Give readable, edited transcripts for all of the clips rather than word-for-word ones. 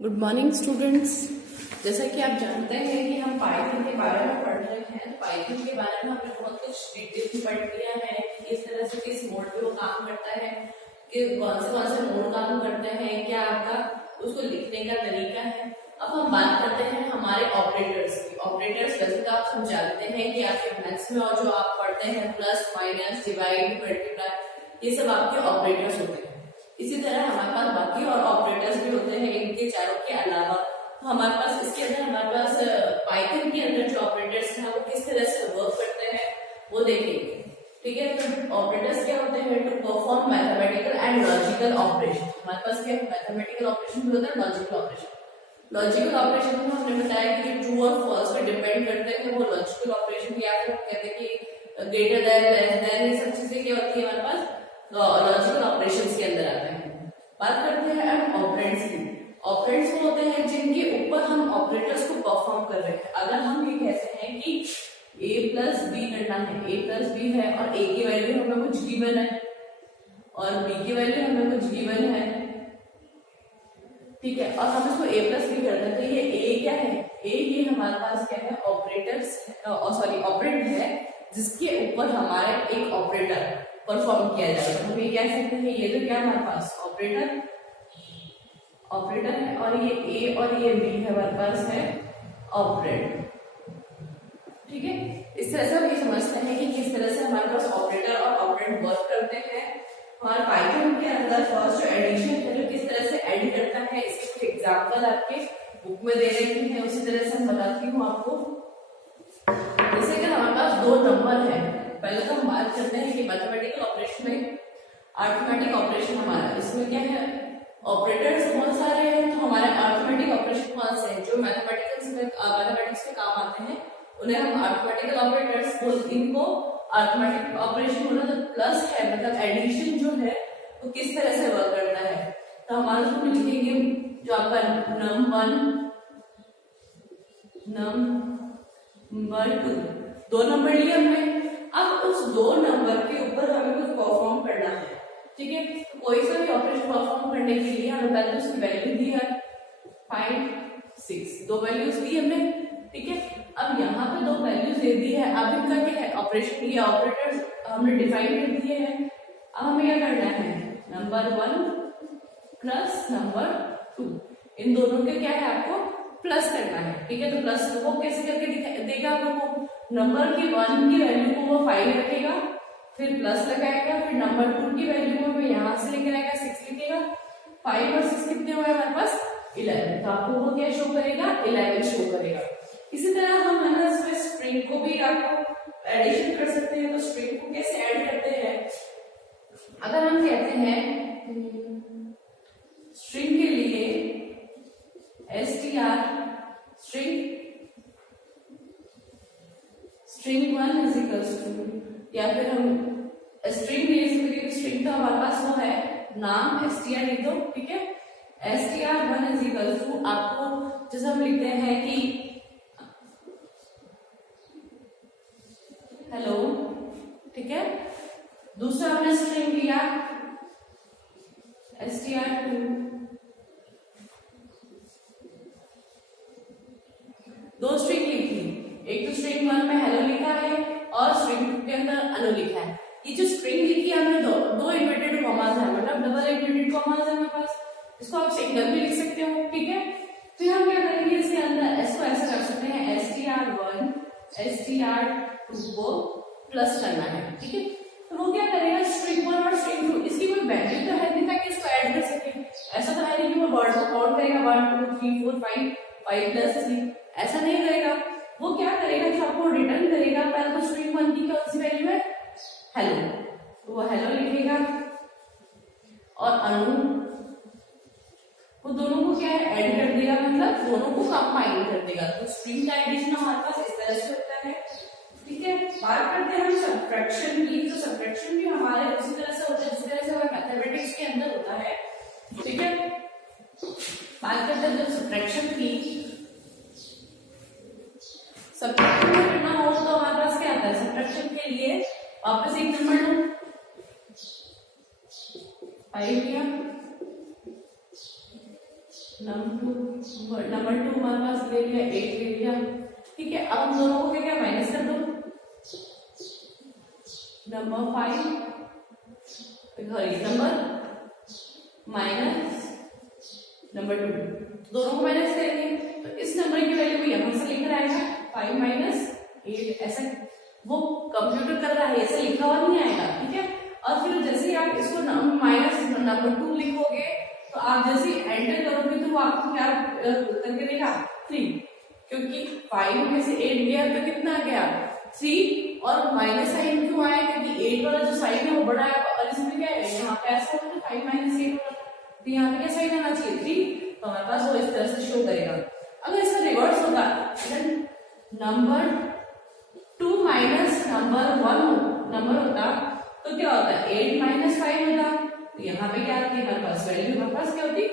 Good morning students. जैसा कि आप जानते हैं कि हम पाइथन के बारे में पढ़ रहे हैं। पाइथन के बारे में हमने बहुत कुछ डिटेल में पढ़ लिया है कि किस तरह से किस मोड पे वो काम करता है, कि कौन से मोड काम करते हैं, क्या आपका उसको लिखने का तरीका है। अब हम बात करते हैं हमारे ऑपरेटर्स की। ऑपरेटर्स वैसे तो आप सब जानते हैं कि आपके मैथ्स में और जो आप पढ़ते हैं प्लस माइनस डिवाइड मल्टीप्लाई, ये सब आपके ऑपरेटर्स होते हैं। इसी तरह हमारे पास बाकी और ऑपरेटर्स भी होते हैं इनके चारों के अलावा। तो हमारे पास इसके अंदर हमारे पास पाइथन के अंदर जो ऑपरेटर्स हैं वो किस तरह से वर्क करते हैं वो देखेंगे। ठीक है, तो ऑपरेटर्स क्या होते हैं? To perform mathematical and logical operation. हमारे पास क्या मैथमेटिकल ऑपरेशन भी होता है, लॉजिकल ऑपरेशन। लॉजिकल ऑपरेशन में हमने बताया कि जो ट्रू और फॉल्स पे डिपेंड करते हैं वो लॉजिकल ऑपरेशन, या फिर कहते हैं कि ग्रेटर देन, लेस देन, ये सब चीजें क्या होती है हमारे पास लॉजिकल ऑपरेशंस के अंदर आते हैं। बात करते हैं अब ऑपरेंड्स की। ऑपरेंड्स वो होते हैं जिनके ऊपर हम ऑपरेटर्स को परफॉर्म कर रहे हैं। अगर हम ये कहते हैं कि a प्लस बी करना है, a प्लस बी है और a की वैल्यू हमें कुछ गिवन है और b की वैल्यू हमें कुछ गिवन है, ठीक है, और हम इसको a प्लस बी करते हैं, तो ये a क्या है? a ये हमारे पास क्या है? ऑपरेटर्स, सॉरी ऑपरेंड है जिसके ऊपर हमारा एक ऑपरेटर परफॉर्म किया जाएगा। हम ये कह सकते हैं ये तो क्या हमारे पास ऑपरेटर है और ये ए और ये बी है हमारे पास है ऑपरेंड। ठीक है, इस तरह से हम ये समझते हैं कि किस तरह से हमारे पास ऑपरेटर और ऑपरेंड वर्क करते हैं। हमारे पाइथन के अंदर फर्स्ट जो एडिशन है जो किस तरह से एड करता है, इसके कुछ एग्जांपल आपके बुक में दे रखी है, उसी तरह से मैं बताती हूँ आपको। जैसे कि हमारे पास दो नंबर है, पहले तो हम बात करते हैं कि मैथमेटिकल ऑपरेशन में अरिथमेटिक ऑपरेशन हमारा, इसमें क्या है? ऑपरेटर्स बहुत सारे हैं, तो हमारे अरिथमेटिक ऑपरेशन कौन से हैं जो मैथमेटिक्स में काम आते हैं, उन्हें हम अरिथमेटिकल ऑपरेटर्स बोलते हैं। इनको अरिथमेटिक ऑपरेशन बोला तो प्लस है, मतलब एडिशन जो है वो किस तरह से वर्क करता है। तो हमारे उसमें लिखेंगे जो आपका नंबर 2, दो नंबर लिए हमने। अब उस दो नंबर के ऊपर हमें कुछ परफॉर्म करना है। ठीक है, तो कोई सा भी ऑपरेशन परफॉर्म करने के लिए हमें पहले तो उसकी वैल्यू दी है 5, 6, दो वैल्यूज दी हमने। ठीक है, अब यहाँ पे दो वैल्यूज दे दी है। अब इनका क्या है? ऑपरेशन, ये ऑपरेटर्स हमने डिफाइन कर दिए हैं। अब हमें क्या करना है? नंबर 1 प्लस नंबर 2, इन दोनों के क्या है? आपको प्लस करना है। ठीक है, तो प्लस वो कैसे करके देगा? आपको नंबर की 1 की वैल्यू को वो 5 रखेगा, फिर प्लस लगाएगा, फिर नंबर 2 की वैल्यू को यहाँ से लेकर आएगा 6 लिखेगा। 5 और 6 कितने हुए हमारे पास? 11, तो आपको वो क्या शो करेगा? 11 शो करेगा। इसी तरह हम है ना इसमें स्ट्रिंग को भी आपको एडिशन कर सकते हैं। तो स्ट्रिंग को कैसे ऐड करते हैं? अगर हम कहते हैं स्ट्रिंग के लिए str string 1 is equals to, या फिर हम स्ट्रिंग ले सकते हैं। स्ट्रिंग तो हमारे पास वो है नाम str लिख दो। ठीक है, str1 इज इक्वल्स टू, आपको जैसे हम लिखते हैं कि हेलो, ठीक है, दूसरा हमने स्ट्रिंग लिया str2, दो स्ट्रिंग लिखी, एक तो स्ट्रिंग 1 में हेलो लिखा है और स्ट्रिंग 2 के अंदर अनु लिखा है। ये जो स्ट्रिंग लिखी है हमने दो इन्वर्टेड कॉमास है, मतलब डबल इन्वर्टेड कॉमास है हमारे पास, इसको आप सिंगल भी लिख सकते हो। ठीक है, फिर हम क्या करेंगे इसके अंदर इसको ऐसा कर सकते हैं str1 str2 को प्लस करना है। ठीक है, तो वो क्या करेगा? स्ट्रिंग 1 और स्ट्रिंग 2, इसकी कोई वैल्यू तो है नहीं ताकि इसको ऐड कर सके। ऐसा तो है नहीं कि वो वर्ड को काउंट करेगा 1 2 3 4 5 5 प्लस 3, ऐसा नहीं करेगा। वो क्या करेगा? जो आपको रिटर्न करेगा, पहले तो स्ट्रिंग 1 की कौन सी वैल्यू है? हेलो, तो वो हेलो लिखेगा और अनु, वो दोनों को क्या है? ऐड कर देगा, मतलब दोनों को कंबाइन कर देगा। तो स्ट्रिंग का एडिशन हमारे पास इस तरह से होता है। ठीक है, बात करते हैं हम सब्ट्रैक्शन की। तो सब्ट्रैक्शन भी हमारे उसी तरह से होता है जिस तरह से हमारे मैथमेटिक्स के अंदर होता है। ठीक है, बात करते हैं जब सब्ट्रैक्शन की, सब्ट्रैक्शन करना हो तो हमारे पास क्या आता है? सब्ट्रैक्शन के लिए वापस एक नंबर लो, 5 लिया, नंबर 2 हमारे पास ले लिया 8 ले लिया। ठीक है, अब हम दोनों को क्या माइनस कर दो। Number 5 sorry number minus number 2 दोनों को माइनस करेंगे तो इस नंबर की वैल्यू को यहां से लिखकर आएगा 5 माइनस 8 ऐसा वो कंप्यूटर कर रहा है, ऐसे लिखा हुआ नहीं आएगा। ठीक है, और फिर जैसे ही आप इसको माइनस नंबर 2 लिखोगे तो आप जैसे एंटर करोगे तो वो आपको क्या करके देगा 3, क्योंकि 5 में से 8 गया तो कितना गया 3, और माइनस साइन क्यों आया क्योंकि 8 वाला जो साइन है वो बड़ा है और इसमें क्या है यहाँ पे ऐसा होगा 5 माइनस 8 होगा तो यहाँ पे क्या साइन आना चाहिए 3, तो हमारे पास वो इस तरह से शो करेगा। अगर इसका रिवर्स होता नंबर 2 माइनस नंबर 1 नंबर होता तो क्या होता 8 माइनस 5 होता, तो यहाँ पे क्या आती है हमारे पास वैल्यू हमारे पास क्या होती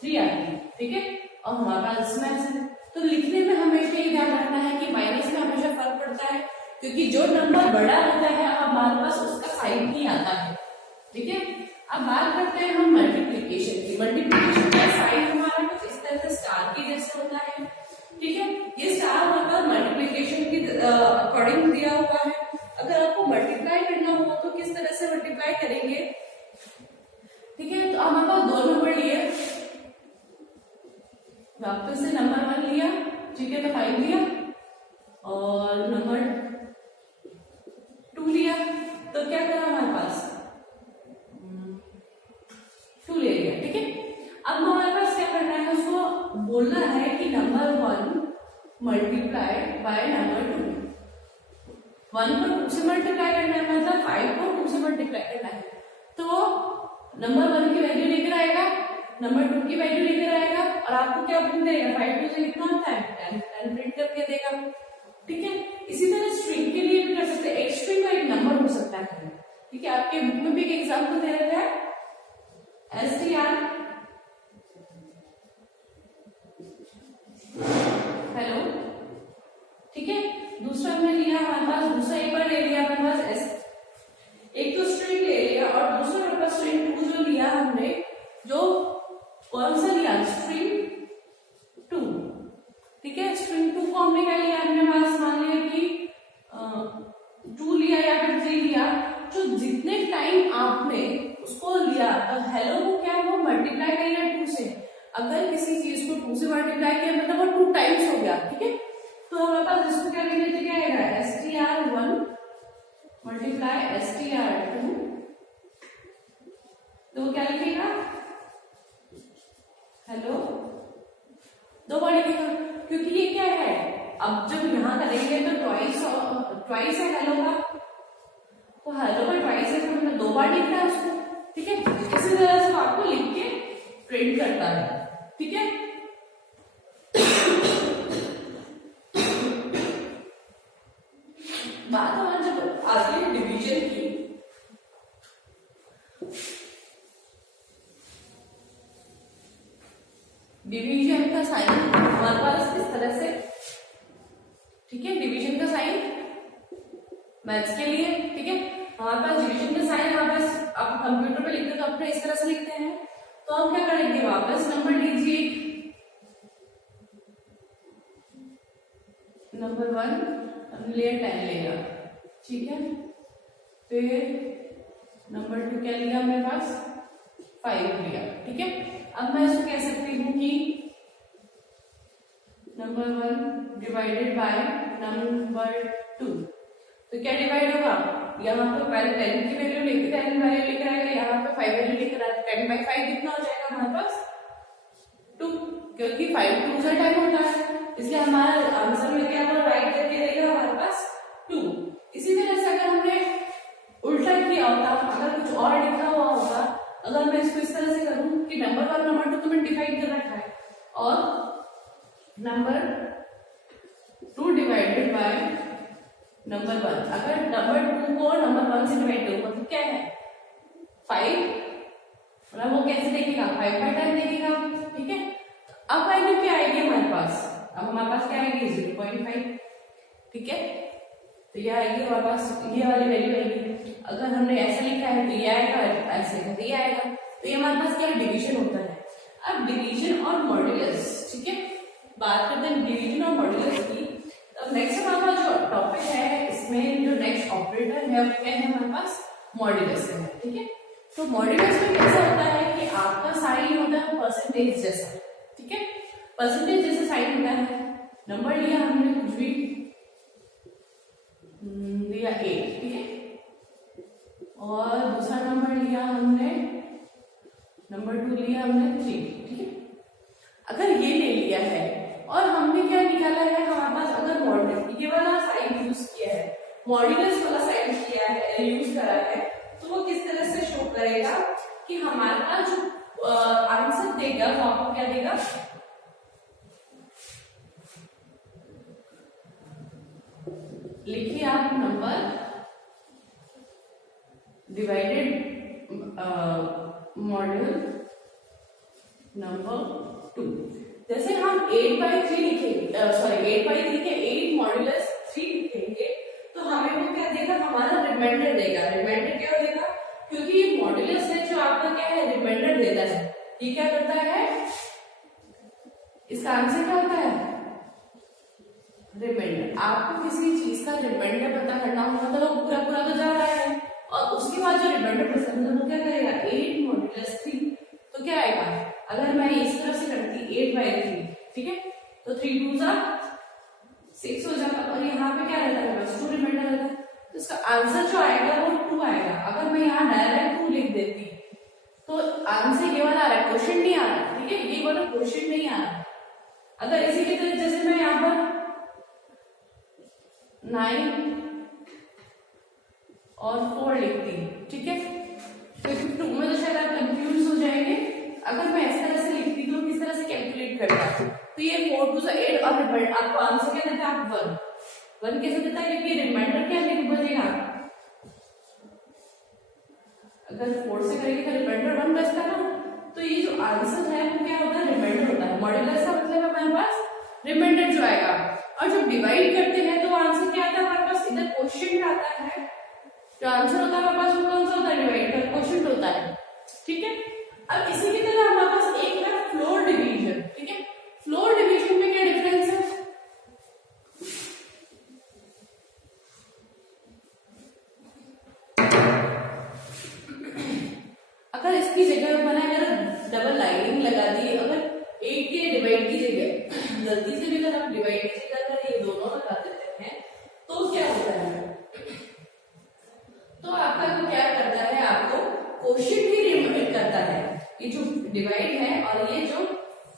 3 आती। ठीक है, और हमारे पास इसमें ऐसे तो लिखने में हमेशा ये ध्यान रखना है कि माइनस में हमेशा फर्क पड़ता है क्योंकि जो नंबर बड़ा होता है हमारे पास उसका साइन नहीं आता है। ठीक है, अब बात करते हैं हम मल्टीप्लिकेशन की। मल्टीप्लिकेशन का साइन हमारा कुछ इस तरह से स्टार के जैसे होता है। ठीक है, ये स्टार हमारे पास मल्टीप्लिकेशन की अकॉर्डिंग दिया हुआ है। अगर आपको मल्टीप्लाई करना हो तो किस तरह से मल्टीप्लाई करेंगे। ठीक है, तो हमारे पास 2 नंबर लिए, वापस से नंबर 1 लिया, ठीक है, तो 5 लिया और नंबर 2 लिया तो क्या करा हमारे पास 2 ले लिया। ठीक है, अब हमारे पास क्या करना है उसको बोलना है कि नंबर 1 मल्टीप्लाइड बाय नंबर 2, 1 को 2 से मल्टीप्लाई करना है मतलब 5 को 2 से मल्टीप्लाई करना है तो नंबर 1 की वैल्यू लेकर आएगा, नंबर 2 की वैल्यू लेकर आएगा और आपको क्या प्रिंट देगा 5 2 से कितना होता है 10 प्रिंट करके देगा। ठीक है, इसी तरह स्ट्रिंग के लिए भी कर सकते हैं, एक स्ट्रिंग का एक नंबर हो सकता है। ठीक है, आपके बुक में भी एक एग्जांपल दे रखा है str हेलो। ठीक है, दूसरा हमने लिया हमारे पास दूसरा एक बार ले लिया हमारे पास एक तो स्ट्रिंग ले लिया और दूसरा हमारे पास स्ट्रिंग 2 जो लिया हमने जो कौन सा लिया स्ट्रिंग 2। ठीक है, स्ट्रिंग 2 को हमने क्या लिया हमने पास मान लिया कि 2 लिया या फिर 3 लिया, जो जितने टाइम आपने उसको लिया तो हेलो को क्या वो मल्टीप्लाई करेगा 2 से। अगर किसी चीज को 2 से मल्टीप्लाई किया मतलब वो 2 टाइम्स हो गया। ठीक है, तो हमारे पास इसको क्या लिखने से क्या आएगा str1 मल्टीप्लाई str2 तो वो क्या लिखेगा हेलो 2 बार लिखेगा क्योंकि ये क्या है अब जब यहां करेंगे तो ट्वाइस है हेलो का, तो हेलो का ट्वाइस है तो हमें 2 बार लिखना है उसको। ठीक है, इसी तरह से आपको लिख के प्रिंट करता है। ठीक है, बात हमारे जब आती है डिवीजन की, डिवीजन का साइन हमारे पास इस तरह से। ठीक है, डिवीजन का साइन मैथ्स के लिए। ठीक है, हमारे पास डिवीजन का साइन हमारे पास आप कंप्यूटर पे लिखते हैं तो अपने इस तरह से लिखते हैं, तो हम क्या करेंगे वापस नंबर लीजिए नंबर 1 हमने लिया 10 लिया। ठीक है, फिर नंबर 2 क्या लिया मेरे पास 5 लिया। ठीक है, अब मैं इसको कह सकती हूँ कि नंबर 1 डिवाइडेड बाय नंबर 2, तो क्या डिवाइड होगा यहाँ पे पहले 10 की वैल्यू लेकर 10 वैल्यू लेकर आएगा, यहाँ पे 5 वैल्यू लेकर आएगा, 10 बाई 5 कितना हो जाएगा हमारे पास 2, क्योंकि 5 2 से 10 होता है इसलिए हमारा आंसर में क्या होगा राइट करके देगा हमारे पास 2। इसी तरह से अगर हमने उल्टा किया होता, अगर कुछ और लिखा हुआ होता, अगर मैं इसको इस तरह से करूं कि नंबर 1 नंबर 2 तो मैंने डिवाइड कर रखा है और नंबर 2 डिवाइडेड बाय नंबर 1, अगर नंबर 2 को नंबर 1 से डिवाइड करूंगा तो क्या है 5, मतलब वो कैसे देखेगा 5 बाय 10 देखेगा। ठीक है, अब वैल्यू क्या आएगी हमारे पास, अब हमारे पास क्या आएगी 0.5। ठीक है, तो ये आएगी हमारे पास ये वाली वैल्यू आएगी। अगर हमने ऐसा लिखा है तो ये आएगा, ऐसे लिखा तो ये आएगा, तो ये हमारे पास क्या डिवीजन होता है। अब डिवीजन और मॉड्यूलस, ठीक है, बात करते हैं डिवीजन और मॉड्यूलस की। अब नेक्स्ट हमारा जो टॉपिक है, इसमें जो नेक्स्ट ऑपरेटर है वो क्या है हमारे पास, मॉड्यूलस है, ठीक है। तो मॉड्यूलस में कैसा होता है कि आपका साइन होता है परसेंटेज जैसा, ठीक है, परसेंटेज जैसा साइन होता है। नंबर लिया हमने कुछ भी दिया 8, ठीक है, और दूसरा नंबर लिया हमने, नंबर 2 लिया हमने 3, ठीक है। अगर ये ले लिया है और हमने क्या निकाला है हमारे पास, अगर मॉड्यूलस ये वाला साइन यूज किया है, मॉड्यूलस वाला साइन किया है, यूज करा है, तो वो किस तरह से शो करेगा कि हमारा जो आंसर देगा वो आपको क्या देगा, लिखिए आप नंबर डिवाइडेड मॉड्यूल नंबर 2। जैसे हम 8/3 लिखेंगे, सॉरी 8/3 के 8 मॉड्यूलस 3 लिखेंगे, तो हमें वो क्या देगा, हमारा रिमाइंडर देगा। रिमाइंडर क्या देगा, क्योंकि ये मॉड्यूलस है जो आपका क्या है, रिमाइंडर देता है। ये क्या करता है, इसका आंसर क्या होता है, रिमाइंडर। आपको किसी चीज का रिमाइंडर पता करना होगा तो पूरा पूरा तो जा रहा है, और उसके बाद जो रिमाइंडर पसंद है वो क्या करेगा, 8 मॉड्यूलस 3, तो क्या आएगा, अगर मैं इस तरह से करती 8/3, ठीक है, तो 3 2 6 हो जाता, और यहाँ पे क्या रहता है, बस 2 रिमाइंडर रहता है, तो इसका आंसर जो आएगा वो 2 आएगा। अगर मैं यहाँ डायरेक्ट 2 लिख देती तो आंसर ये वाला आ रहा है, क्वेश्चन नहीं आ रहा, ठीक है, ये वाला क्वेश्चन नहीं आ रहा। अगर इसी की तरह जैसे मैं यहाँ पर 9 और 4 लिखती, ठीक है, तो 2 में तो शायद आप कंफ्यूज हो जाएंगे। अगर मैं इस तरह से लिखती तो किस तरह से कैलकुलेट करता, तो ये 4 2 8 और आपको आंसर क्या देता है, 1 कैसे देता है, क्योंकि रिमाइंडर क्या लिख बजेगा, अगर 4 से करेंगे तो रिमाइंडर 1 बचता है ना, तो ये जो आंसर है वो क्या होता है, रिमाइंडर होता है। मॉड्यूलस का मतलब है हमारे पास रिमाइंडर जो आएगा, और जब डिवाइड करते हैं तो आंसर क्या आता है हमारे पास, इधर क्वेश्चन आता है, जो आंसर होता है हमारे पास वो कौन सा होता है, डिवाइड कर क्वेश्चन होता है, ठीक है। अब इसी की तरह हमारे पास एक है फ्लोर डिवीजन, ठीक है। फ्लोर डिवीजन में क्या डिफरेंस है, अगर इसकी जगह बना अगर डबल लाइनिंग लगा दी, अगर 8 के डिवाइड की जगह गलती से भी अगर हम डिवाइड की जगह अगर ये दोनों लगा देते हैं तो क्या होता है, तो आपका तो क्या करता है, आपको क्वेश्चन ही रिमाइंड करता है, ये जो डिवाइड है और ये जो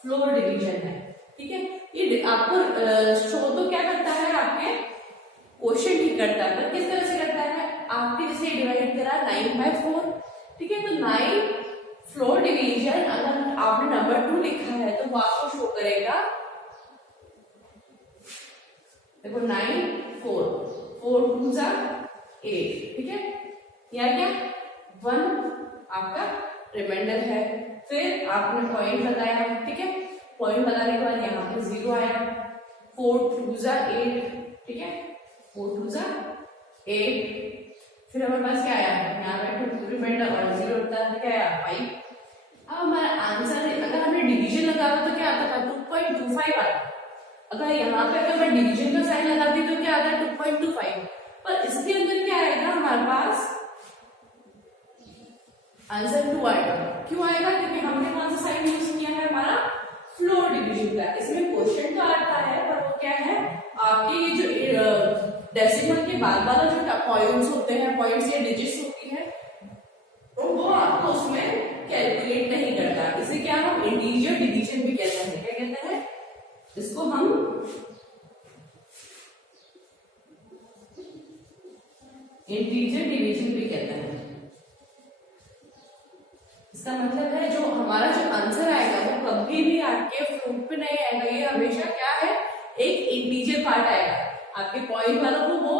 फ्लोर डिवीजन है, ठीक है, ये आपको शो तो क्या करता है, आपके क्वेश्चन ही करता है, पर किस तरह से करता है, आपके जैसे डिवाइड करा 9/4, ठीक है, तो 9 फ्लोर डिवीजन अगर आपने नंबर 2 लिखा है तो वो आपको शो करेगा, देखो 9 4 4 2 8, ठीक है, या क्या 1 आपका रिमाइंडर है। फिर आपने पॉइंट बताया, ठीक है, पॉइंट बताने के बाद यहाँ पे 0 आया, 4 2 8, ठीक है, 4 2 8, फिर हमारे पास क्या आया, यहाँ पे 2 रिमाइंडर और 0 होता है, क्या आया 5। अब हमारा आंसर अगर हमने डिवीजन लगा तो क्या आता था, 2.25 आता। अगर यहाँ पे अगर मैं डिवीजन का साइन लगाती तो क्या आता है, 2.25, पर इसके अंदर क्या आएगा हमारे पास, आंसर 2 आएगा। क्यों आएगा, क्योंकि हमने कौन सा साइन यूज किया है, हमारा फ्लोर डिवीजन का। इसमें क्वेश्चन तो आता है पर वो क्या है, आपके ये जो डेसिमल के बाद वाला जो पॉइंट्स होते हैं, पॉइंट्स या डिजिट्स होती है, तो वो आपको उसमें कैलकुलेट नहीं करता। इसे क्या हम इंटीजर डिवीजन भी कहते हैं, क्या कहते हैं, इसको हम इंटीजर डिवीजन भी कहते हैं। इसका मतलब है जो हमारा जो आंसर आएगा वो कभी भी आपके फ्लोट पे नहीं आएगा, ये हमेशा क्या है, एक इंटीजर पार्ट आएगा। आपके पॉइंट वालों को वो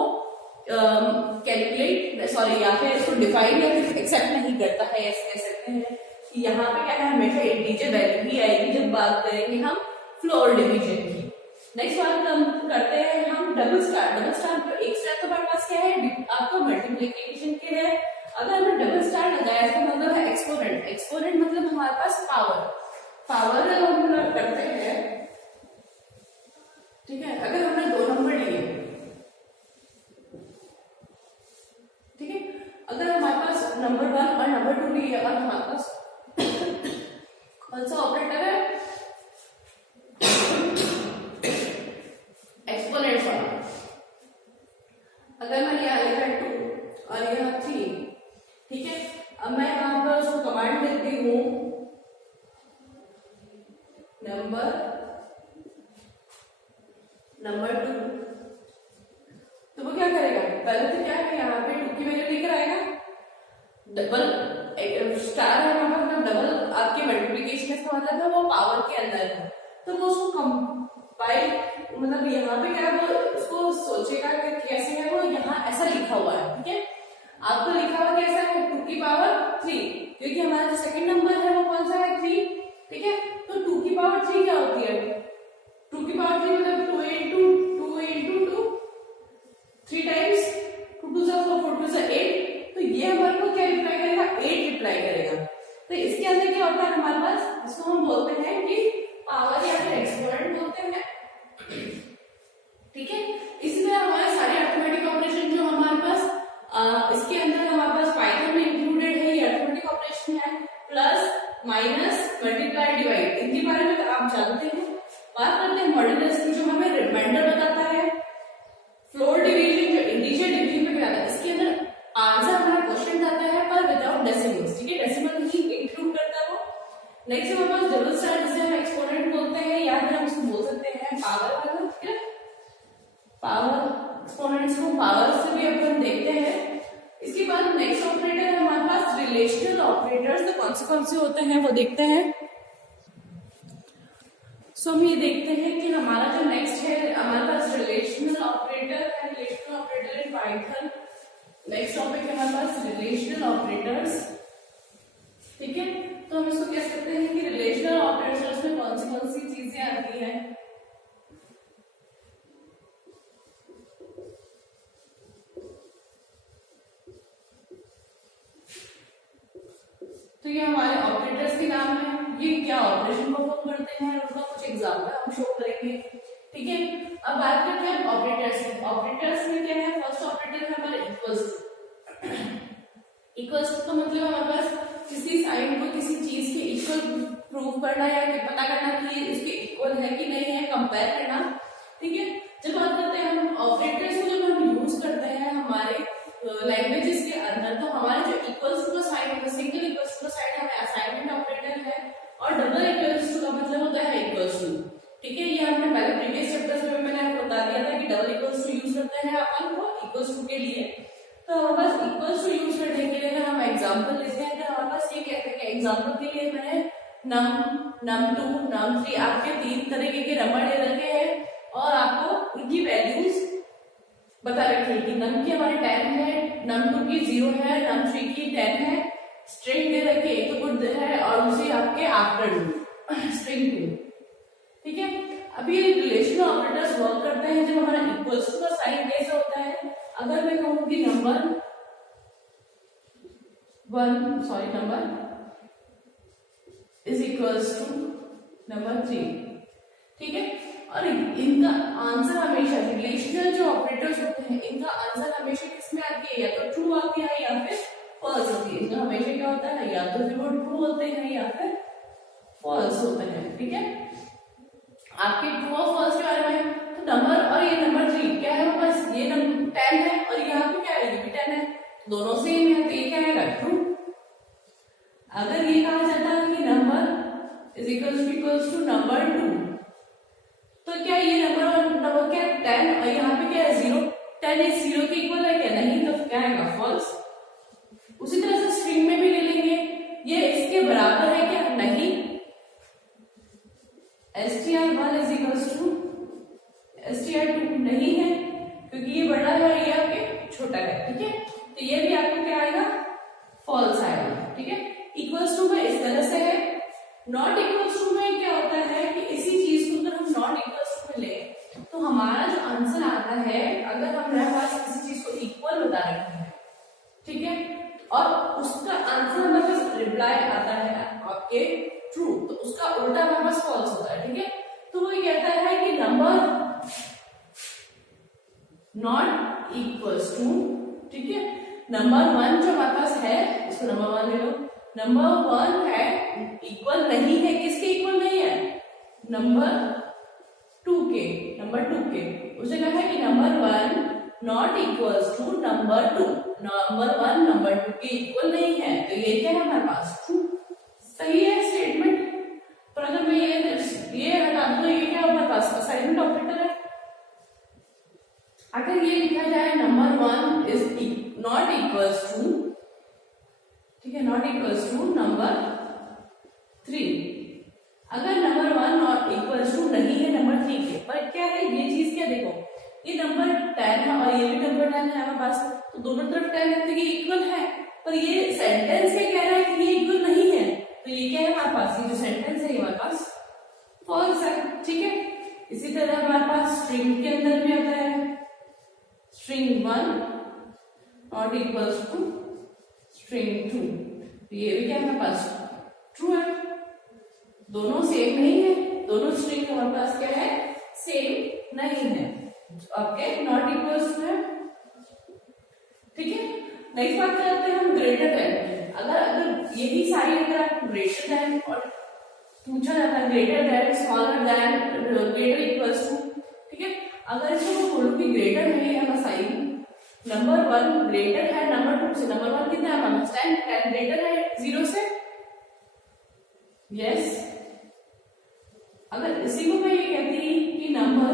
कैलकुलेट सॉरी या फिर इसको डिफाइन या फिर एक्सेप्ट नहीं करता है। ऐसे कह सकते हैं कि यहाँ पे क्या है, हमेशा इंटीजर वैल्यू ही आएगी जब बात करेंगे हम फ्लोर डिवीजन की। नेक्स्ट बात हम करते हैं हम डबल स्टार। डबल स्टार पर एक स्टार तो हमारे पास क्या है, आपका मल्टीप्लिकेशन के लिए। अगर हमने डबल स्टार लगाया इसका मतलब है एक्सपोनेंट। एक्सपोनेंट मतलब हमारे पास पावर। पावर हम करते हैं, ठीक है, अगर हमने दो नंबर लिए, ठीक है, अगर हमारे पास नंबर 1 और नंबर 2 लिए और हमारे पास कौन सा ऑपरेटर है, एक्सपोनेंट वाला। अगर मैं यहाँ लिखा है 2 और यहाँ 3, ठीक है, अब मैं यहाँ पर उसको कमांड देती हूँ नंबर 2, तो वो क्या करेगा, पहले तो क्या है यहाँ पे 2 की वैल्यू लेकर आएगा, डबल स्टार है वहां पर, डबल आपके मल्टीप्लीकेशन इसका मतलब है वो पावर के अंदर है, तो वो उसको कंपाइल, मतलब यहाँ पे क्या है वो उसको सोचेगा कि कैसे है, वो यहाँ ऐसा लिखा हुआ है, ठीक है, आपको लिखा हुआ कैसा है 2 की पावर 3, क्योंकि हमारा जो सेकंड नंबर है वो कौन सा है 3, ठीक है, तो 2 की पावर 3 क्या होती है, 2 की पावर 3 मतलब 2 into 2 3 टाइम्स 2 2 4 4 2 8, तो ये हमारे को क्या रिप्लाई करेगा 8 रिप्लाई करेगा। तो इसके अंदर क्या होता है हमारे पास, इसको हम बोलते हैं कि पावर या फिर एक्सपोनेंट बोलते हैं, ठीक है। इसी तरह हमारे सारे अरिथमेटिक ऑपरेशन जो हमारे पास इसके अंदर हमारे पास पाइथन में इंक्लूडेड है, ये अरिथमेटिक ऑपरेशन है, प्लस माइनस मल्टीप्लाई डिवाइड, इनके बारे में तो आप जानते हैं। बात करते हैं मॉड्यूलस की, जो हमें रिमाइंडर बताता है, फ्लोर डिवीजन जो इंटीजर डिवीजन में बताता है, इसके अंदर आंसर हमारा क्वेश्चन आता है पर विदाउट डेसिमल्स, ठीक है, डेसिमल नहीं इंक्लूड करता है वो। नेक्स्ट हमारे पास डबल स्टार जिसे हम एक्सपोनेंट बोलते हैं, या फिर हम इसको बोल सकते हैं पावर वाला, ठीक है, पावर एक्सपोनेंट्स को पावर से भी अपन देखते हैं। इसके बाद नेक्स्ट ऑपरेटर है हमारे पास रिलेशनल ऑपरेटर्स, तो कौन से होते हैं वो देखते हैं। सो हम ये देखते हैं कि हमारा जो नेक्स्ट है हमारे पास रिलेशनल ऑपरेटर है, relational operator in Python. Next topic है हमारे पास रिलेशनल ऑपरेटर्स, ठीक है, तो हम इसको कह सकते हैं कि रिलेशनल ऑपरेटर्स में कौन सी चीजें आती हैं। तो ये हमारे ऑपरेटर्स के नाम है, ये क्या ऑपरेशन परफॉर्म करते हैं उनका कुछ एग्जांपल हम शो करेंगे, ठीक है। अब बात करते हैं ऑपरेटर्स की। ऑपरेटर्स में क्या है, फर्स्ट ऑपरेटर है हमारा इक्वल्स टू। इक्वल्स टू का मतलब हमारे पास किसी साइन को किसी चीज के इक्वल प्रूव करना या पता करना कि इसके इक्वल है कि नहीं है, कंपेयर करना, ठीक है। जब बात करते हैं हम ऑपरेटर्स को, जब हम यूज करते हैं हमारे लैंग्वेजेस के अंदर, तो हमारे जो इक्वल्स टू का साइन होता है, सिंगल इक्वल्स टू का साइन हमें असाइनमेंट ऑपरेटर है, और डबल इक्वल्स टू का मतलब होता है इक्वल्स टू, ठीक है। ये हमने पहले प्रीवियस चैप्टर्स में मैंने आपको बता दिया था कि डबल इक्वल्स टू यूज करते हैं अपन को इक्वल्स टू के लिए। तो हमारे पास इक्वल्स टू यूज करने के लिए अगर हम एग्जांपल लेते हैं, तो हमारे पास ये कहते हैं कि एग्जांपल के लिए मैंने num2 num3 आपके 3 तरीके के नंबर दे रखे हैं, और आपको उनकी वैल्यूज बता रखी है कि num की हमारे 10 है, num2 की 0 है, num3 की 10 है, स्ट्रिंग दे रखी है तो गुड है, और उसे आपके आफ्टर स्ट्रिंग 2, ठीक है। अब ये रिलेशनल ऑपरेटर्स वर्क करते हैं जब हमारा इक्वल्स टू का साइन कैसा होता है। अगर मैं कहूँ कि number is equals to number 3, ठीक है, और इनका आंसर हमेशा, रिलेशनल जो ऑपरेटर्स होते हैं इनका आंसर हमेशा किसमें आती है, या तो ट्रू आती है या फिर फॉल्स होती है। इनका हमेशा क्या होता है, या तो फिर वो ट्रू होते हैं या फिर फॉल्स होते हैं, ठीक है। आपके ट्रू और फॉल्स के बारे में, तो नंबर और ये नंबर 3 क्या है, बस ये 10 है और यहाँ पे क्या है, ये भी 10 है, दोनों सेम है, तो ये क्या है, ट्रू। अगर ये कहा जाता है कि number is equals to number 2, तो क्या ये नंबर क्या 10 और यहाँ पे क्या है 0, 10 इज 0 के इक्वल है क्या, नहीं, तो क्या है फॉल्स। उसी तरह से स्ट्रिंग में भी ले लेंगे, ये इसके बराबर है क्या, नहीं, str1 is equals to str2 नहीं है, क्योंकि ये बड़ा है और ये आपके छोटा है, ठीक है, तो ये भी आपको क्या आएगा, फॉल्स आएगा, ठीक है। इक्वल्स टू में इस तरह से है। नॉट इक्वल्स टू में क्या होता है कि इसी चीज को अगर हम नॉट इक्वल्स टू में ले, तो हमारा जो आंसर आता है, अगर हमारे पास किसी चीज को इक्वल बता रखा है, ठीक है, और उसका आंसर हमारे पास रिप्लाई आता है आपके ट्रू, तो उसका उसका उल्टा हमारे पास फॉल्स होता है, ठीक है। तो वो कहता है कि नंबर नॉट इक्वल्स टू, ठीक है, नंबर 1 जो हमारे पास है, इसको नंबर 1 ले लो, नंबर 1 है इक्वल नहीं है, किसके इक्वल नहीं है, नंबर 2 के, नंबर 2 के। उसे कहा है कि number 1 not equals to number 2, number 1 number 2 के इक्वल नहीं है, तो ये क्या है हमारे पास ट्रू, सही है स्टेटमेंट। पर अगर मैं ये हटा दूं तो ये क्या हमारे पास असाइनमेंट ऑपरेटर है। अगर ये लिखा जाए number 1 is not equals to, ठीक है, नॉट इक्वल्स टू नंबर 3, अगर नंबर 1 नॉट इक्वल्स टू नहीं है नंबर 3 के, पर क्या है ये चीज, क्या देखो ये नंबर 10 है और ये भी नंबर 10 है हमारे पास, तो दोनों तरफ 10 है तो ये इक्वल है, पर ये सेंटेंस क्या कह रहा है कि ये इक्वल नहीं है, तो ये क्या है हमारे पास, ये जो सेंटेंस है ये हमारे पास फॉल्स है, ठीक है। इसी तरह हमारे पास स्ट्रिंग के अंदर भी आता है string 1 not equals to string 2, तो ये भी क्या है हमारे पास ट्रू है, दोनों सेम नहीं है, दोनों स्ट्रिंग हमारे पास क्या है सेम नहीं है, आपके नॉट इक्वल्स टू है, ठीक है। नेक्स्ट बात करते हैं हम ग्रेटर देन। अगर यही सारी अगर आपको ग्रेटर देन और पूछा जाता है greater than, smaller than, greater equals to, ठीक है, अगर इसको मैं बोलूं कि ग्रेटर नहीं है हमारा साइन, नंबर 1 ग्रेटर है नंबर 2 से, नंबर 1 कितना है हमारा 10, 10 ग्रेटर है 0 से, यस। अगर इसी को मैं ये कहती कि नंबर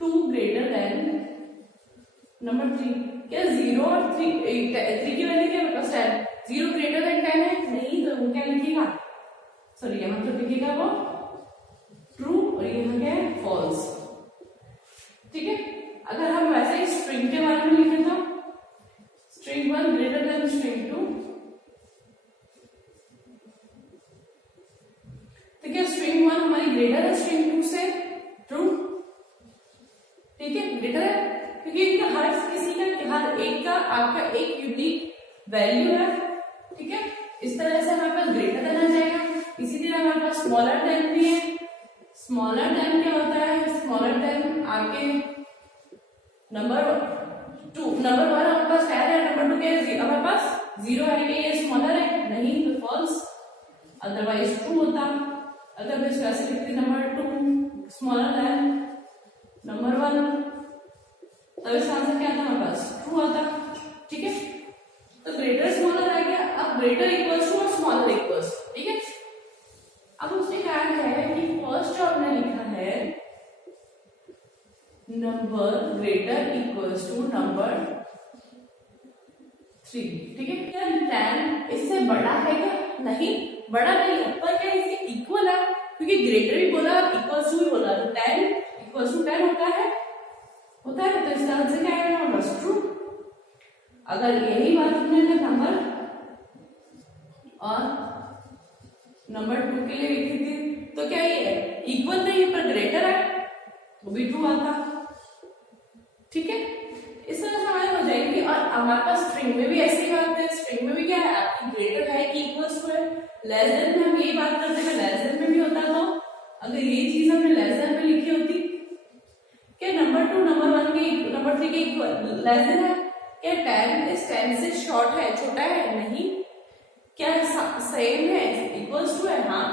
2 ग्रेटर देन नंबर 3, क्या 0 और 3 की वैल्यू क्या है 10, 0 ग्रेटर देन 10 है, नहीं, तो वो क्या लिखेगा, सॉरी यहाँ तो लिखेगा वो ट्रू और यहाँ क्या है फॉल्स, ठीक है। अगर हम वैसे ही स्ट्रिंग के बारे में लिखें तो स्ट्रिंग 1 ग्रेटर देन स्ट्रिंग 2, तो क्या स्ट्रिंग 1 हमारी ग्रेटर है स्ट्रिंग 2 से, ट्रू, ठीक है, ग्रेटर है, क्योंकि इनका हर किसी का हर एक का आपका एक यूनिक वैल्यू है, ठीक है। इस तरह से हमारे पास ग्रेटर देन आ जाएगा। इसी तरह हमारे पास स्मॉलर देन भी है, स्मॉलर देन क्या होता है, स्मॉलर देन आपके नंबर 2, नंबर 1 हमारे पास 10 है, नंबर 2 क्या है हमारे पास 0 है, क्या ये स्मॉलर है, नहीं, तो फॉल्स, अदरवाइज ट्रू होता। अगर मैं इसको ऐसे लिखती नंबर 2 स्मॉलर देन नंबर 1, तब इसका आंसर क्या आता हमारे पास ट्रू आता, ठीक है। तो ग्रेटर स्मॉलर आ गया, अब ग्रेटर इक्वल्स टू और स्मॉलर इक्वल्स, ठीक है। अब उसने कहा है कि फर्स्ट जो हमने लिखा है number greater equals to number 3, ठीक है, क्या 10 इससे बड़ा है क्या, नहीं, बड़ा नहीं है, पर क्या इसके इक्वल है, क्योंकि ग्रेटर भी बोला इक्वल्स टू भी बोला, तो 10 इक्वल्स टू 10 होता है, तो इसका आंसर क्या आएगा नंबर ट्रू। अगर यही बात हमने नंबर और नंबर 2 के लिए लिखी थी, तो क्या ये इक्वल नहीं है पर ग्रेटर है, वो भी ट्रू आता, ठीक है। इस तरह से हमारी हो जाएगी। और हमारे पास स्ट्रिंग में भी ऐसी बात है, स्ट्रिंग में भी क्या है आपकी ग्रेटर है कि इक्वल्स टू है, लेस देन में हम यही बात करते हैं, लेस देन में भी होता, तो अगर ये चीज हमने लेस देन में लिखी होती, क्या नंबर 2 नंबर 1 के नंबर 3 के इक्वल लेस देन है, क्या 10 इस 10 से शॉर्ट है, छोटा है, नहीं, क्या सेम है, इक्वल्स टू है, हाँ।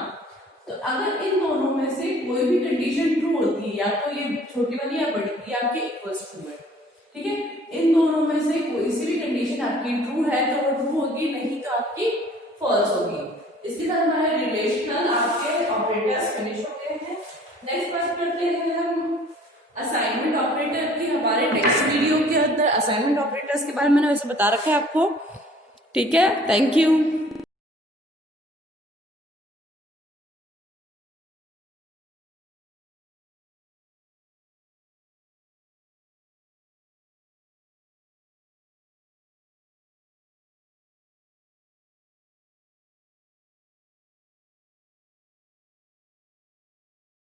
तो अगर इन दोनों में से कोई भी कंडीशन ट्रू होती है, या तो ये छोटी वाली या बड़ी, ये आपके इक्वल्स टू है, ठीक है। इन दोनों में से कोई सी भी कंडीशन आपकी ट्रू है तो वो ट्रू होगी, नहीं तो आपकी फॉल्स होगी। इसके साथ हमारे रिलेशनल आपके ऑपरेटर्स फिनिश हो गए हैं। नेक्स्ट बात करते हैं हम असाइनमेंट ऑपरेटर की। हमारे नेक्स्ट वीडियो के अंदर असाइनमेंट ऑपरेटर्स के बारे में मैंने वैसे बता रखा है आपको, ठीक है। Thank you.